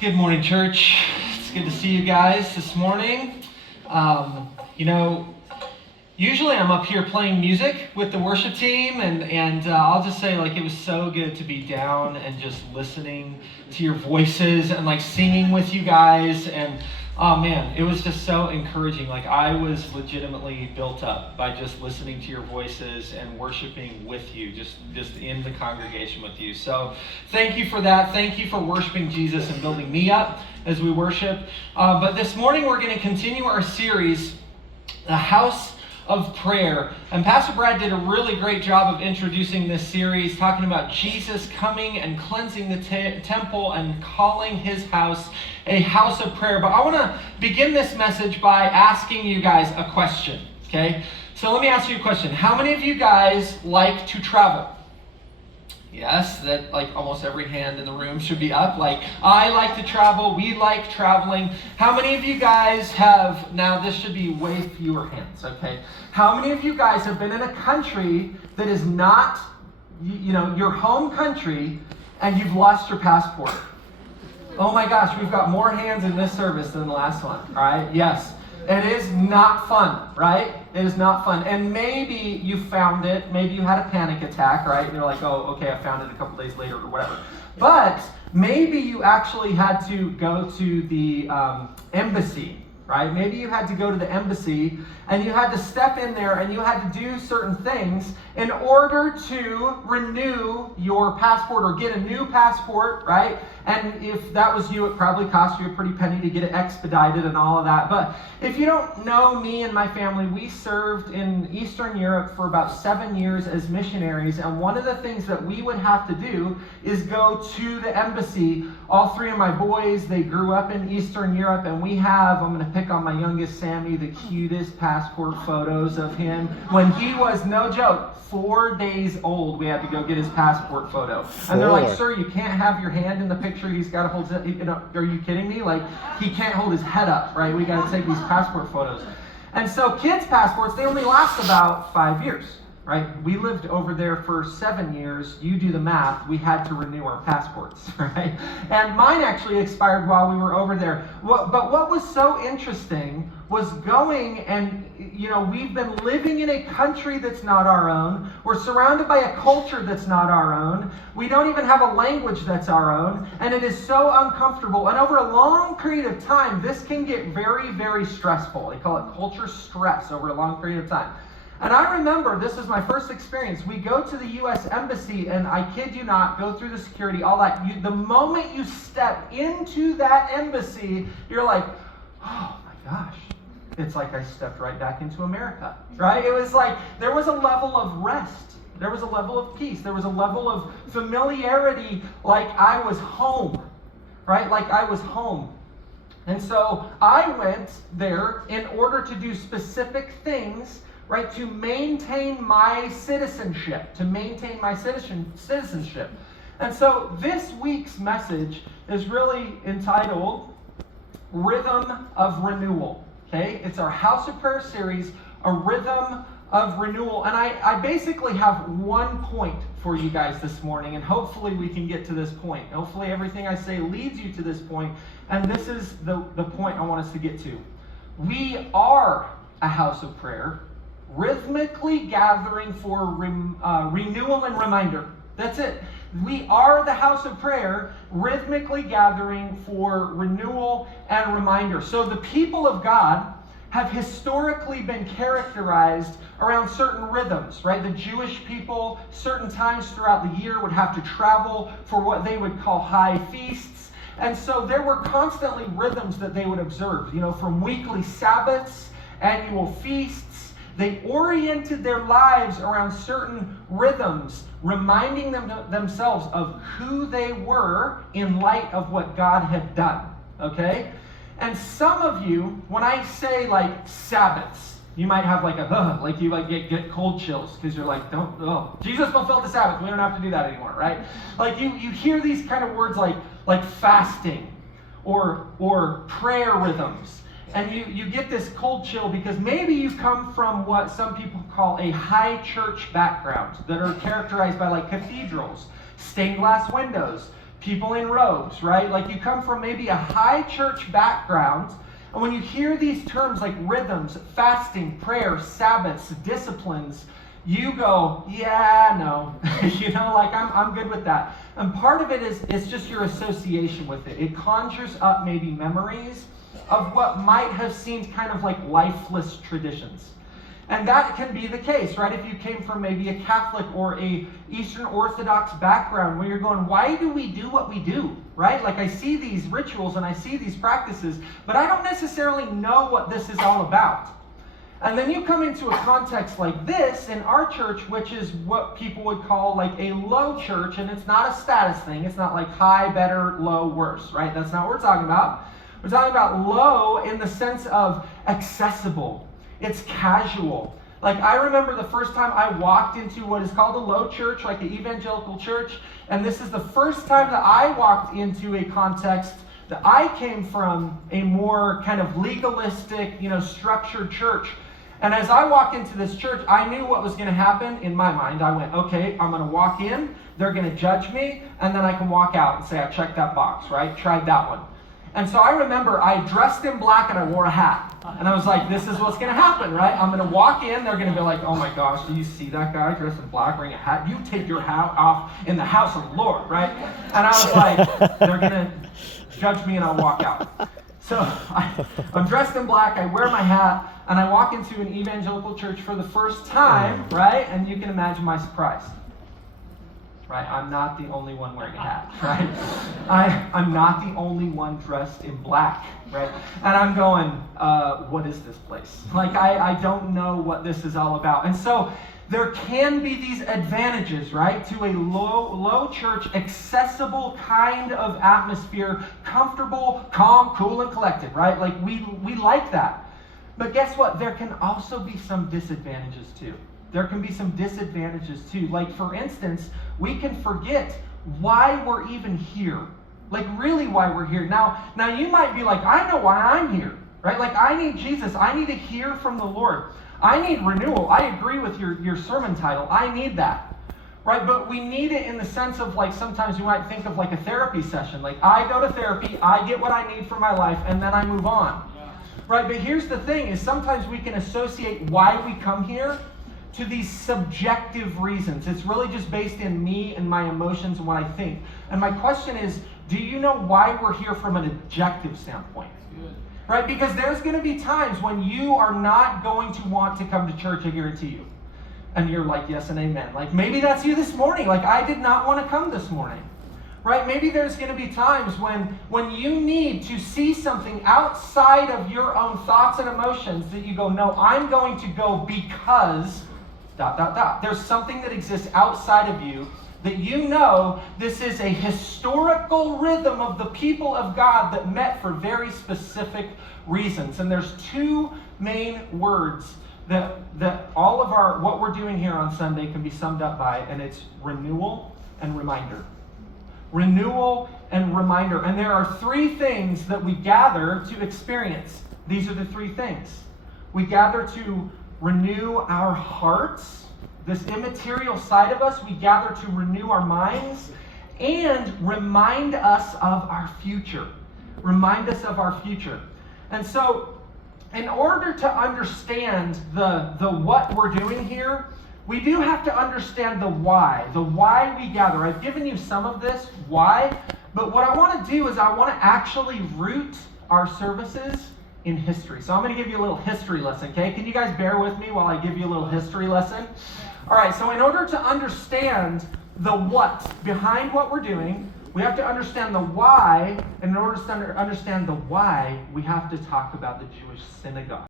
Good morning, church. It's good to see you guys this morning. Usually I'm up here playing music with the worship team, and I'll just say, it was so good to be down and just listening to your voices and, singing with you guys. And, oh, man, it was just so encouraging. I was legitimately built up by just listening to your voices and worshiping with you, just in the congregation with you. So thank you for that. Thank you for worshiping Jesus and building me up as we worship. But this morning we're going to continue our series, The House of Prayer. And Pastor Brad did a really great job of introducing this series, talking about Jesus coming and cleansing the temple and calling his house a house of prayer. But I want to begin this message by asking you guys a question, okay? So let me ask you a question. How many of you guys like to travel? Yes, that almost every hand in the room should be up. I like to travel, we like traveling. How many of you guys have, now this should be way fewer hands, okay? How many of you guys have been in a country that is not, your home country, and you've lost your passport? Oh my gosh, we've got more hands in this service than the last one, all right? Yes. It is not fun, right? It is not fun. And maybe you found it. Maybe you had a panic attack, right? And you're like, oh, okay, I found it a couple days later or whatever. But maybe you actually had to go to the embassy, right? Maybe you had to go to the embassy and you had to step in there and you had to do certain things in order to renew your passport or get a new passport, right? And if that was you, it probably cost you a pretty penny to get it expedited and all of that. But if you don't know me and my family, we served in Eastern Europe for about 7 years as missionaries. And one of the things that we would have to do is go to the embassy. All three of my boys, they grew up in Eastern Europe, and we have, I'm going to pick on my youngest Sammy, the cutest passport photos of him. When he was, no joke, 4 days old, we had to go get his passport photo. And they're like, sir, you can't have your hand in the picture. He's got to hold it. Are you kidding me? He can't hold his head up, right? We got to take these passport photos. And so kids' passports, they only last about 5 years, right? We lived over there for 7 years. You do the math. We had to renew our passports, right? And mine actually expired while we were over there. But what was so interesting was going and, we've been living in a country that's not our own. We're surrounded by a culture that's not our own. We don't even have a language that's our own. And it is so uncomfortable. And over a long period of time, this can get very, very stressful. They call it culture stress over a long period of time. And I remember, this was my first experience. We go to the U.S. Embassy, and I kid you not, go through the security, all that. The moment you step into that embassy, you're like, oh my gosh. It's like I stepped right back into America, right? It was like there was a level of rest. There was a level of peace. There was a level of familiarity, like I was home, right? Like I was home. And so I went there in order to do specific things, right, to maintain my citizenship, And so this week's message is really entitled Rhythm of Renewal. Okay, it's our House of Prayer series, a rhythm of renewal. And I basically have one point for you guys this morning, and hopefully we can get to this point. Hopefully everything I say leads you to this point, and this is the point I want us to get to. We are a house of prayer, rhythmically gathering for renewal and reminder. That's it. We are the house of prayer, rhythmically gathering for renewal and reminder. So the people of God have historically been characterized around certain rhythms, right? The Jewish people, certain times throughout the year, would have to travel for what they would call high feasts. And so there were constantly rhythms that they would observe, from weekly Sabbaths, annual feasts. They oriented their lives around certain rhythms, reminding themselves of who they were in light of what God had done, okay? And some of you, when I say Sabbaths, you might have get cold chills because you're like, Jesus fulfilled the Sabbath. We don't have to do that anymore, right? You hear these kind of words like fasting or prayer rhythms. And you get this cold chill because maybe you come from what some people call a high church background that are characterized by cathedrals, stained glass windows, people in robes, right? Like you come from maybe a high church background, and when you hear these terms like rhythms, fasting, prayer, Sabbaths, disciplines, you go, yeah, no, like I'm good with that. And part of it is it's just your association with it. It conjures up maybe memories of what might have seemed kind of like lifeless traditions. And that can be the case, right? If you came from maybe a Catholic or a Eastern Orthodox background where you're going, why do we do what we do, right? Like I see these rituals and I see these practices, but I don't necessarily know what this is all about. And then you come into a context like this in our church, which is what people would call like a low church, and it's not a status thing. It's not like high, better, low, worse, right? That's not what we're talking about. We're talking about low in the sense of accessible. It's casual. Like I remember the first time I walked into what is called a low church, like an evangelical church, and this is the first time that I walked into a context that I came from a more kind of legalistic, structured church. And as I walk into this church, I knew what was going to happen in my mind. I went, okay, I'm going to walk in, they're going to judge me, and then I can walk out and say, I checked that box, right? Tried that one. And so I remember I dressed in black and I wore a hat. And I was like, this is what's going to happen, right? I'm going to walk in, they're going to be like, oh my gosh, do you see that guy dressed in black wearing a hat? You take your hat off in the house of the Lord, right? And I was like, they're going to judge me and I'll walk out. So I'm dressed in black, I wear my hat, and I walk into an evangelical church for the first time, right? And you can imagine my surprise. Right? I'm not the only one wearing a hat, right? I'm not the only one dressed in black, right? And I'm going, what is this place? Like, I don't know what this is all about. And so there can be these advantages, right? To a low church, accessible kind of atmosphere, comfortable, calm, cool, and collected, right? Like, we like that. But guess what? There can also be some disadvantages too. There can be some disadvantages too. Like, for instance, we can forget why we're even here. Like, really why we're here. Now you might be like, I know why I'm here, right? Like, I need Jesus. I need to hear from the Lord. I need renewal. I agree with your sermon title. I need that, right? But we need it in the sense of, like, sometimes you might think of like a therapy session. Like, I go to therapy, I get what I need for my life, and then I move on, right? But here's the thing, is sometimes we can associate why we come here to these subjective reasons. It's really just based in me and my emotions and what I think. And my question is, do you know why we're here from an objective standpoint? Good. Right? Because there's going to be times when you are not going to want to come to church, I guarantee you. And you're like, yes and amen. Like, maybe that's you this morning. Like, I did not want to come this morning. Right? Maybe there's going to be times when you need to see something outside of your own thoughts and emotions that you go, no, I'm going to go because... There's something that exists outside of you that you know this is a historical rhythm of the people of God that met for very specific reasons. And there's two main words that all of what we're doing here on Sunday can be summed up by, and it's renewal and reminder. Renewal and reminder. And there are three things that we gather to experience. These are the three things. We gather to renew our hearts, this immaterial side of us. We gather to renew our minds and remind us of our future. Remind us of our future. And so, in order to understand the what we're doing here, we do have to understand the why we gather. I've given you some of this, why, but what I want to do is I want to actually root our services in history. So I'm going to give you a little history lesson, okay? Can you guys bear with me while I give you a little history lesson? All right, so in order to understand the what behind what we're doing, we have to understand the why, and in order to understand the why, we have to talk about the Jewish synagogue.